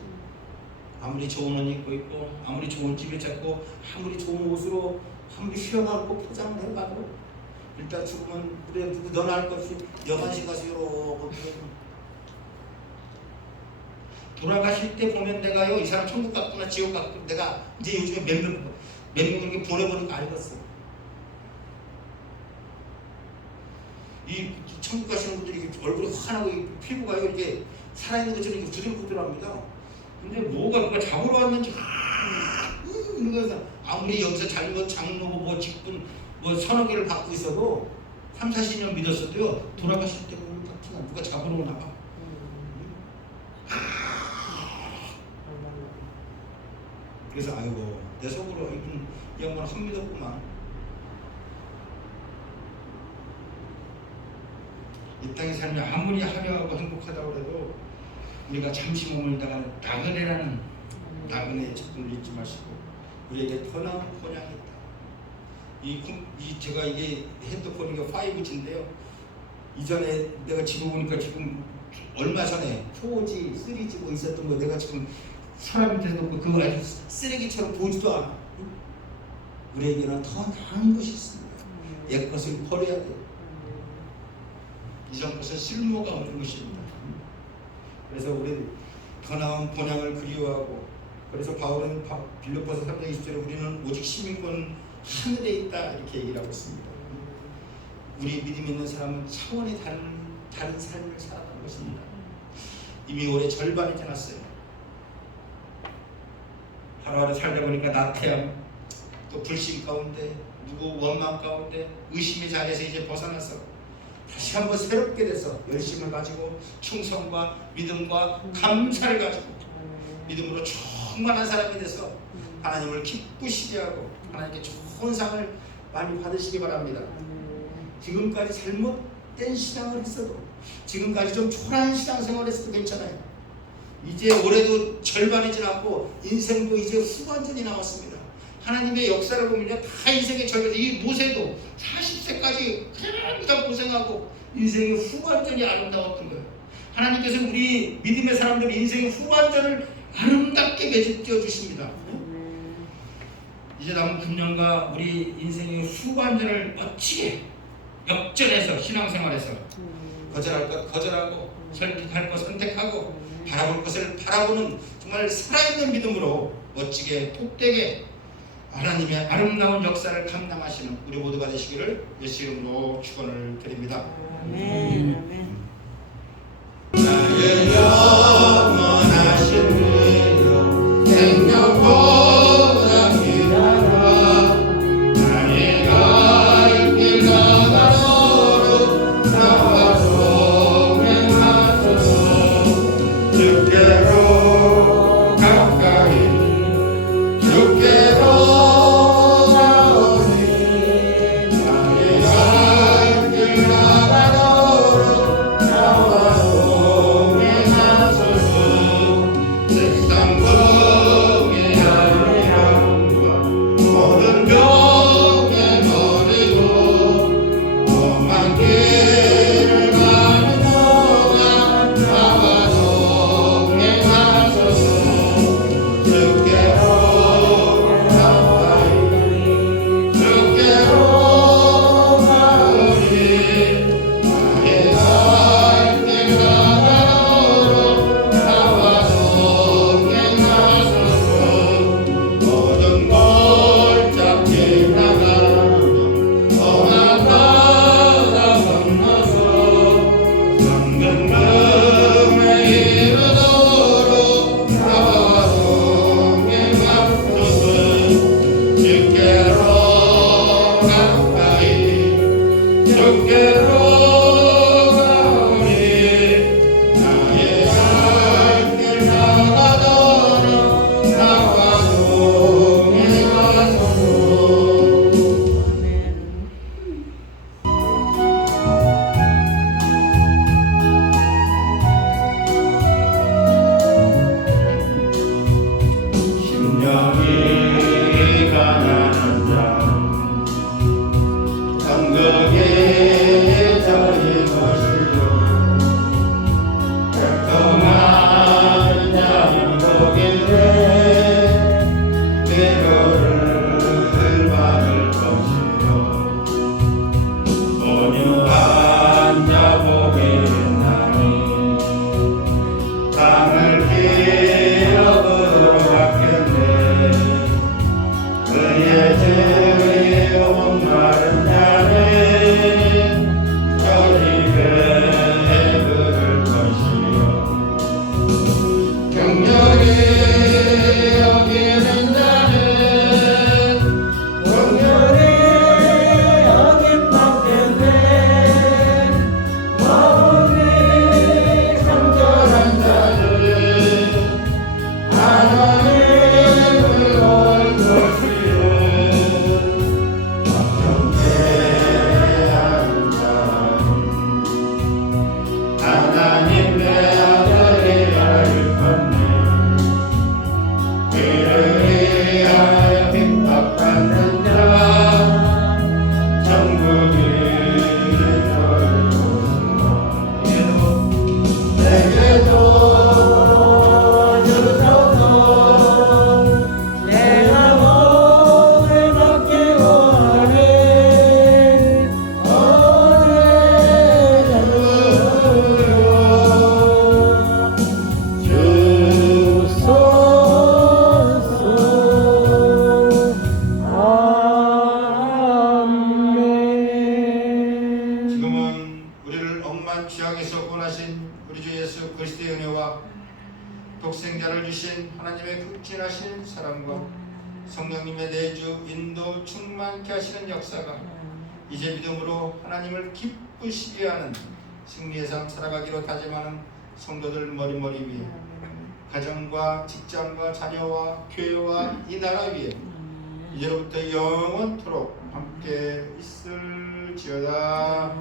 아무리 좋은 옷 입고 있고 아무리 좋은 집에 찾고 아무리 좋은 옷으로 아무리 휘어갖고 포장을 해봐도 일단 죽으면 그래 누구 넌 알 것 없이 여관실 가서 이러고 돌아가실 때 보면 내가요 이 사람 천국 갔구나 지옥 갔구나 내가 이제 요즘에 몇 명 이렇게 보내보니까 알겠어. 이 천국 가시는 분들이 얼굴이 환하고 피부가 이렇게 살아있는 것처럼 이렇게 부들부들합니다. 근데 뭐가 누가 잡으러 왔는지 그래서 아무리 여기서 잘못 장로고 뭐 직분 뭐 서너 개를 받고 있어도 3, 40년 믿었어도요 돌아가실 때 보면 같은 누가 잡으러 오나 봐. 그래서 아이고 내 속으로 이 양반 한 믿었구만. 이 땅의 삶이 아무리 화려하고 행복하다고 해도 우리가 잠시 머물다가 나그네라는 나그네의 직분을 잊지 마시고 우리에게 더 나은 본향이 있다. 제가 이게 핸드폰이 5G인데요. 이전에 내가 지금 보니까 지금 얼마 전에 4G, 3G 뭐 있었던 거 내가 지금 사람 밑에 놓고 그거 아주 쓰레기처럼 보지도 않아. 우리에게는 더 나은 것이 있습니다. 옛 것을 버려야 돼요. 이전 것은 쓸모가 없는 것입니다. 그래서 우리 더 나은 본향을 그리워하고 그래서 바울은 빌립보서 3장 20절에 우리는 오직 시민권은 하늘에 있다 이렇게 얘기를 하고 있습니다. 우리 믿음 있는 사람은 차원이 다른 삶을 살아가는 것입니다. 이미 올해 절반이 지났어요. 하루하루 살다 보니까 나태함 또 불신 가운데 누구 원망 가운데 의심의 자리에서 이제 벗어나서 다시 한번 새롭게 돼서 열심을 가지고 충성과 믿음과 감사를 가지고 믿음으로 충만한 사람이 돼서 하나님을 기쁘시게 하고 하나님께 좋은 상을 많이 받으시기 바랍니다. 지금까지 잘못된 신앙을 했어도 지금까지 좀 초라한 신앙생활을 했어도 괜찮아요. 이제 올해도 절반이 지났고 인생도 이제 후반전이 나왔습니다. 하나님의 역사를 보면요 다 인생의 절반 이 모세도 40세까지 항상 고생하고 인생의 후반전이 아름다웠던 거예요. 하나님께서 우리 믿음의 사람들 인생의 후반전을 아름답게 맺어 주십니다. 이제 남은 금년과 우리 인생의 후반전을 멋지게 역전해서 신앙생활에서 거절할 것 거절하고 선택할 것 선택하고 바라볼 것을 바라보는 정말 살아있는 믿음으로 멋지게 복되게 하나님의 아름다운 역사를 감당하시는 우리 모두가 되시기를 예수 이름으로 축원을 드립니다. 아멘. 아멘. 나의 영원하신 위로 생명보다 길어라 나의 갈 길 가다로로 나와 동행하소서 주께로 가까이 주께로 나의 갈 길 가다로로 나와 동행하소서 나가도록 나와 동행하소서. 심령이 가난한 자 천국에 저희 것이요 백성한 자는 복인데 위로를 받을 것이요 온유한 자 복이 있나니 땅을 기업으로 받겠네. 그의 죄의 목마른 자는 저 집에 그를 것이요 격렬히 여기는 자는 격렬히 여김받겠네. 마음이 간절한 자는 하나님을 볼 것이요 경배하는 자는 하나님의 아들이라 일컫네. 그를 위하여 핍박받는 자 천국이 저희 곳이라. 내게도 주소서. 내가 오늘 받기 원해 아멘. 지금은 우리를 억만 죄악에서 구원하신 우리 주 예수 그리스도의 은혜와 독생자를 주신 하나님의 극진하신 사랑과 성령님의 내주 인도 충만케 하시는 역사가 이제 믿음으로 하나님을 기쁘시게 하는 승리의 삶 살아가기로 다짐하는 성도들 머리머리 위에 가정과 직장과 자녀와 교회와 이 나라 위에 이제로부터 영원토록 함께 있을지어다.